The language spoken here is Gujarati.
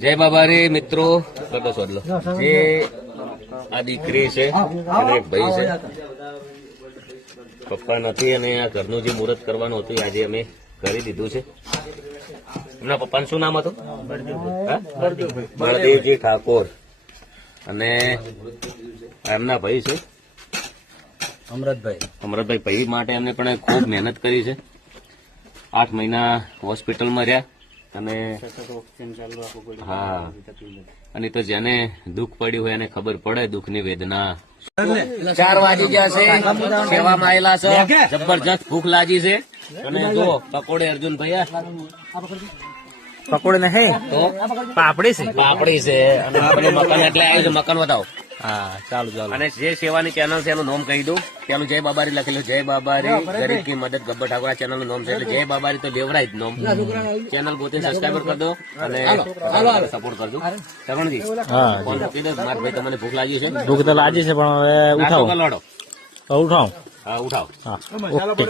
જય બાબારી મિત્રો, જે આ દીકરી છે અને એક ભાઈ છે, પપ્પા નથી અને આ ઘરનું જે મુહૂર્ત કરવાનું હતું આજે અમે કરી દીધું છે. એમના પપ્પાનું શું નામ હતું? બળદેવજી ઠાકોર. અને એમના ભાઈ છે અમરતભાઈ. ભાઈ માટે એમને પણ ખૂબ મહેનત કરી છે. 8 મહિના હોસ્પિટલમાં રહ્યા અને હા, અને તો જેને દુઃખ પડ્યું હોય એને ખબર પડે દુઃખની વેદના. 4 વાગી ગયા છે, સેવામાં આવેલા છે, જબરજસ્ત ભૂખ લાગી છે. અને જો પકોડે અર્જુન ભૈયા પકોડે ને હે તો પાપડી છે અને આપણે મકાન એટલે આવી છે. મકાન બતાવો. હા, ચાલુ. અને જે સેવાની ચેનલ છે એનું નામ કહી દઉં. પેલું જય બાબારી લખેલું, જય બાબારી ગરીબ કી મદદ ગબ્બર ઠાકોર ચેનલ નું નામ છે. એટલે જય બાબારી તો લેવડાય જ નામ. ચેનલ પોતે સબસ્ક્રાઈબર કરી દો અને સપોર્ટ કરજો. શ્રવણજી ફોન મૂકી દો. મારા ભાઈ તમને ભૂખ લાગી છે? ભૂખ તો લાગી છે પણ હવે ઉઠાવો. ઉઠાવો. ઉઠાવો. હા, ઉઠાવો. હા, ઓકે.